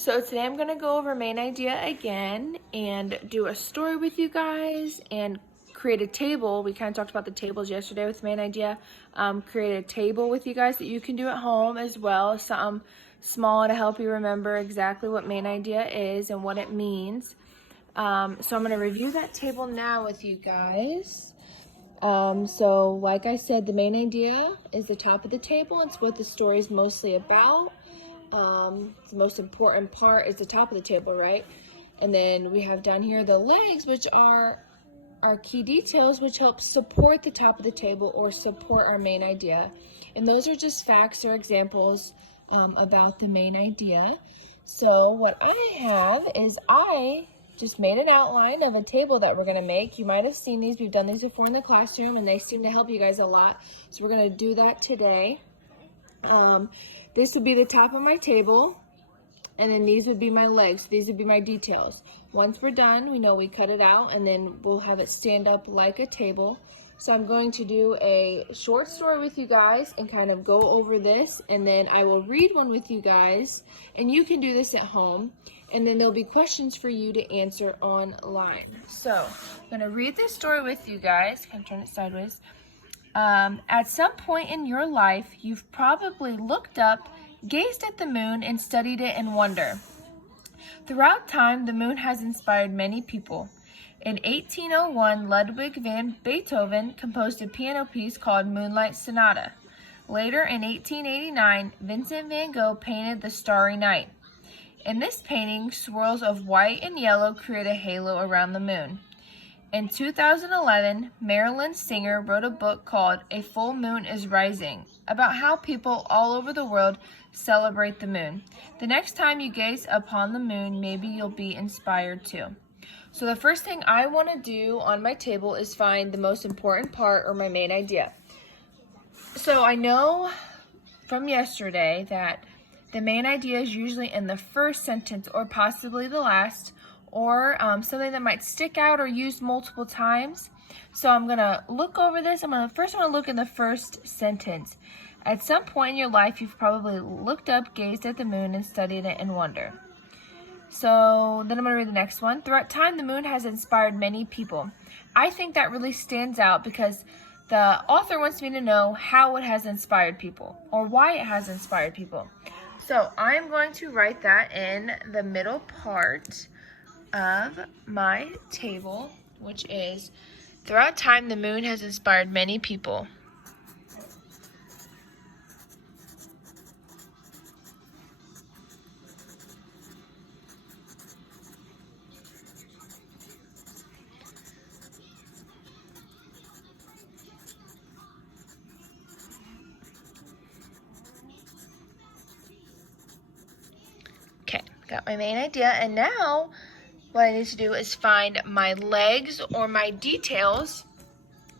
So today I'm going to go over main idea again and do a story with you guys and create a table. We kind of talked about the tables yesterday with main idea. Create a table with you guys that you can do at home as well. Something small to help you remember exactly what main idea is and what it means. So I'm going to review that table now with you guys. So like I said, the main idea is the top of the table. It's what the story is mostly about. The most important part is the top of the table, right? And then we have down here the legs, which are our key details, which help support the top of the table or support our main idea. And those are just facts or examples about the main idea. So what I have is I just made an outline of a table that we're gonna make. You might have seen these, we've done these before in the classroom and they seem to help you guys a lot. So we're gonna do that today. This would be the top of my table, and then these would be my legs. These would be my details. Once we're done, we know we cut it out, and then we'll have it stand up like a table. So I'm going to do a short story with you guys and kind of go over this, and then I will read one with you guys, and you can do this at home, and then there'll be questions for you to answer online. So I'm gonna read this story with you guys. Can I turn it sideways? At some point in your life, you've probably looked up, gazed at the moon, and studied it in wonder. Throughout time, the moon has inspired many people. In 1801, Ludwig van Beethoven composed a piano piece called Moonlight Sonata. Later, in 1889, Vincent van Gogh painted The Starry Night. In this painting, swirls of white and yellow create a halo around the moon. In 2011, Marilyn Singer wrote a book called A Full Moon is Rising, about how people all over the world celebrate the moon. The next time you gaze upon the moon, maybe you'll be inspired too. So the first thing I want to do on my table is find the most important part or my main idea. So I know from yesterday that the main idea is usually in the first sentence or possibly the last, or something that might stick out or used multiple times. So I'm gonna look over this. I'm gonna look in the first sentence. At some point in your life, you've probably looked up, gazed at the moon, and studied it in wonder. So then I'm gonna read the next one. Throughout time, the moon has inspired many people. I think that really stands out because the author wants me to know how it has inspired people or why it has inspired people. So I'm going to write that in the middle part of my table, which is throughout time the moon has inspired many people. Okay, got my main idea, and now what I need to do is find my legs or my details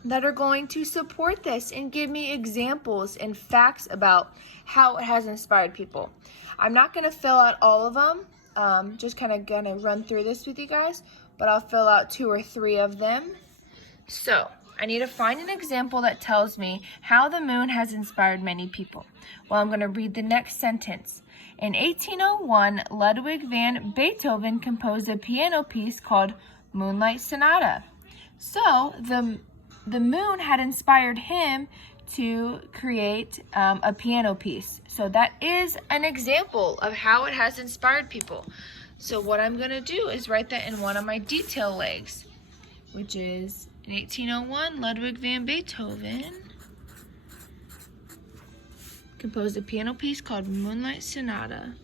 that are going to support this and give me examples and facts about how it has inspired people. I'm not going to fill out all of them, just kind of going to run through this with you guys, but I'll fill out 2 or 3 of them. So I need to find an example that tells me how the moon has inspired many people. Well, I'm going to read the next sentence. In 1801, Ludwig van Beethoven composed a piano piece called Moonlight Sonata. So the moon had inspired him to create a piano piece. So that is an example of how it has inspired people. So what I'm going to do is write that in one of my detail legs, which is in 1801, Ludwig van Beethoven composed a piano piece called Moonlight Sonata.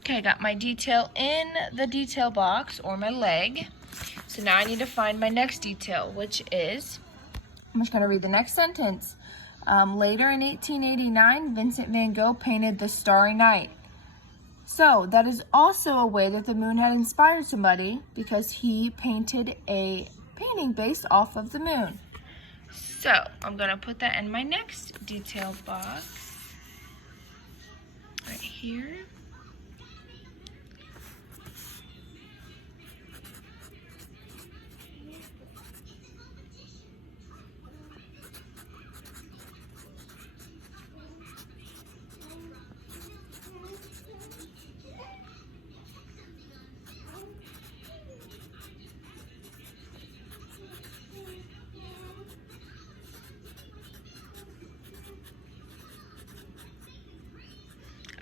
Okay, I got my detail in the detail box or my leg. So now I need to find my next detail, which is, I'm just going to read the next sentence. Later in 1889, Vincent van Gogh painted The Starry Night. So that is also a way that the moon had inspired somebody because he painted a painting based off of the moon. So I'm gonna put that in my next detail box right here.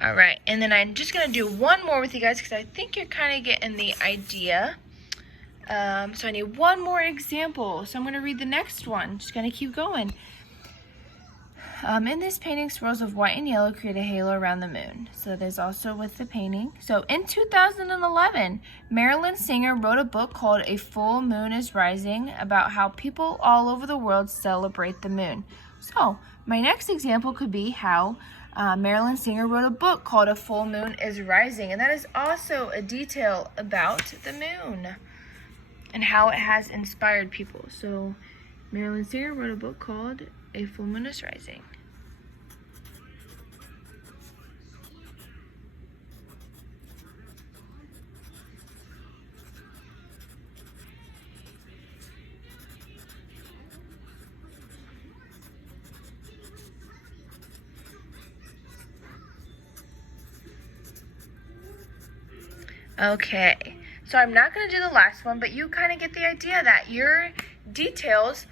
All right, and then I'm just gonna do one more with you guys because I think you're kind of getting the idea. So I need one more example. So I'm gonna read the next one. Just gonna keep going. In this painting, swirls of white and yellow create a halo around the moon. So there's also with the painting. So in 2011, Marilyn Singer wrote a book called A Full Moon is Rising about how people all over the world celebrate the moon. So my next example could be how Marilyn Singer wrote a book called A Full Moon is Rising. And that is also a detail about the moon and how it has inspired people. So Marilyn Singer wrote a book called A Full Moon is Rising. Okay, so I'm not going to do the last one, but you kind of get the idea that your details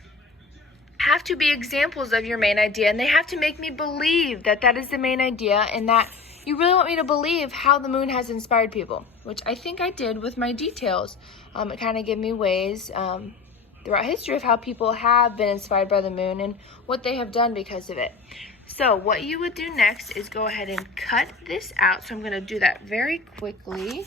have to be examples of your main idea, and they have to make me believe that that is the main idea and that you really want me to believe how the moon has inspired people, which I think I did with my details. It kind of gave me ways throughout history of how people have been inspired by the moon and what they have done because of it. So what you would do next is go ahead and cut this out. So I'm going to do that very quickly.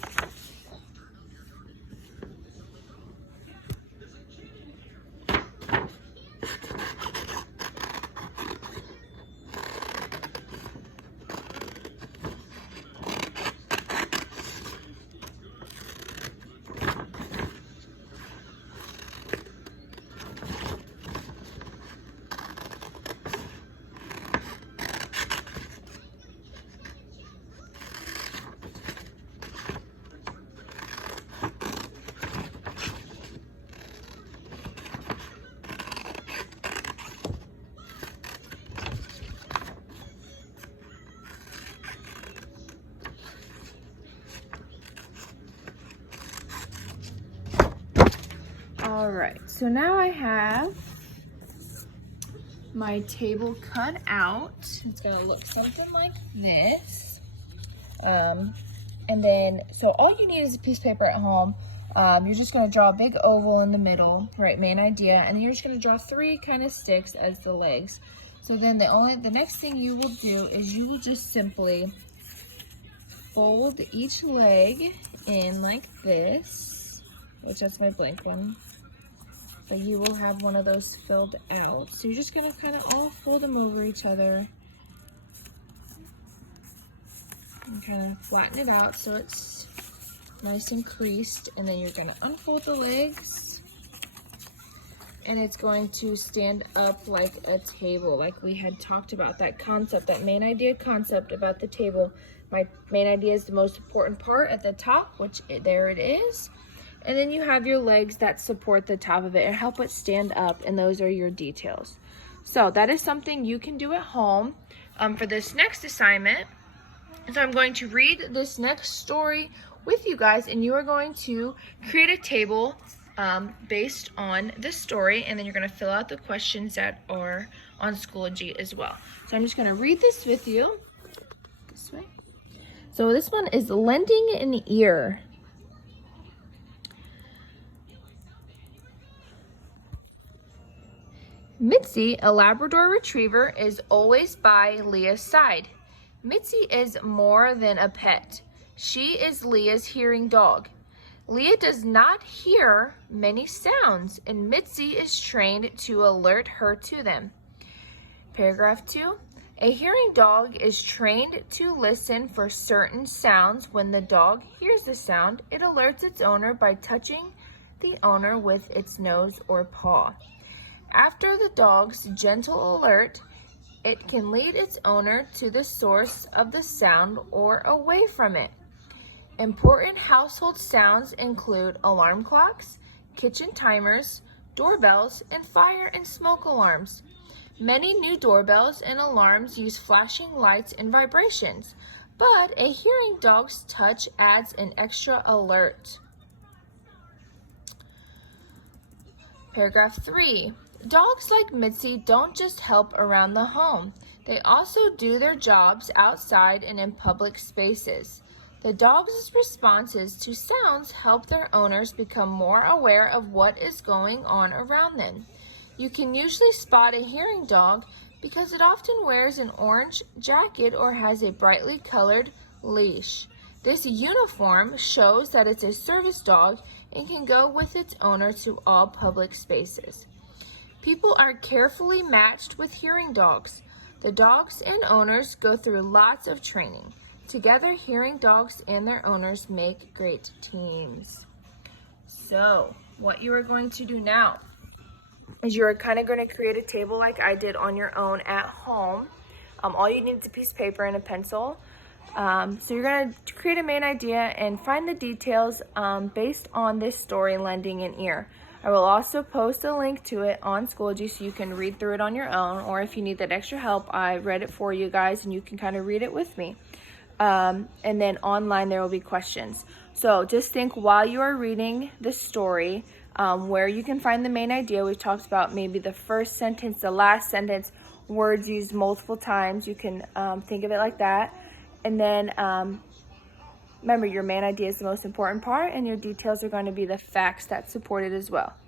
All right, so now I have my table cut out. It's gonna look something like this. And then, so all you need is a piece of paper at home. You're just gonna draw a big oval in the middle, right, main idea, and you're just gonna draw 3 kind of sticks as the legs. So then the next thing you will do is you will just simply fold each leg in like this, which that's my blank one. But you will have one of those filled out. So you're just gonna kind of all fold them over each other and kind of flatten it out so it's nice and creased. And then you're gonna unfold the legs and it's going to stand up like a table, like we had talked about, that concept, that main idea concept about the table. My main idea is the most important part at the top, which there it is. And then you have your legs that support the top of it and help it stand up, and those are your details. So that is something you can do at home for this next assignment. So I'm going to read this next story with you guys, and you are going to create a table based on this story, and then you're going to fill out the questions that are on Schoology as well. So I'm just going to read this with you this way. So this one is Lending an Ear. Mitzi, a Labrador Retriever, is always by Leah's side. Mitzi is more than a pet. She is Leah's hearing dog. Leah does not hear many sounds, and Mitzi is trained to alert her to them. Paragraph 2. A hearing dog is trained to listen for certain sounds. When the dog hears the sound, it alerts its owner by touching the owner with its nose or paw. After the dog's gentle alert, it can lead its owner to the source of the sound or away from it. Important household sounds include alarm clocks, kitchen timers, doorbells, and fire and smoke alarms. Many new doorbells and alarms use flashing lights and vibrations, but a hearing dog's touch adds an extra alert. Paragraph 3. Dogs like Mitzi don't just help around the home. They also do their jobs outside and in public spaces. The dogs' responses to sounds help their owners become more aware of what is going on around them. You can usually spot a hearing dog because it often wears an orange jacket or has a brightly colored leash. This uniform shows that it's a service dog and can go with its owner to all public spaces. People are carefully matched with hearing dogs. The dogs and owners go through lots of training. Together, hearing dogs and their owners make great teams. So, what you are going to do now is you're kind of going to create a table like I did on your own at home. All you need is a piece of paper and a pencil. So you're going to create a main idea and find the details based on this story, Lending an Ear. I will also post a link to it on Schoology so you can read through it on your own, or if you need that extra help, I read it for you guys and you can kind of read it with me. And then online there will be questions. So just think while you are reading the story where you can find the main idea. We've talked about maybe the first sentence, the last sentence, words used multiple times. You can think of it like that. And then remember, your main idea is the most important part, and your details are going to be the facts that support it as well.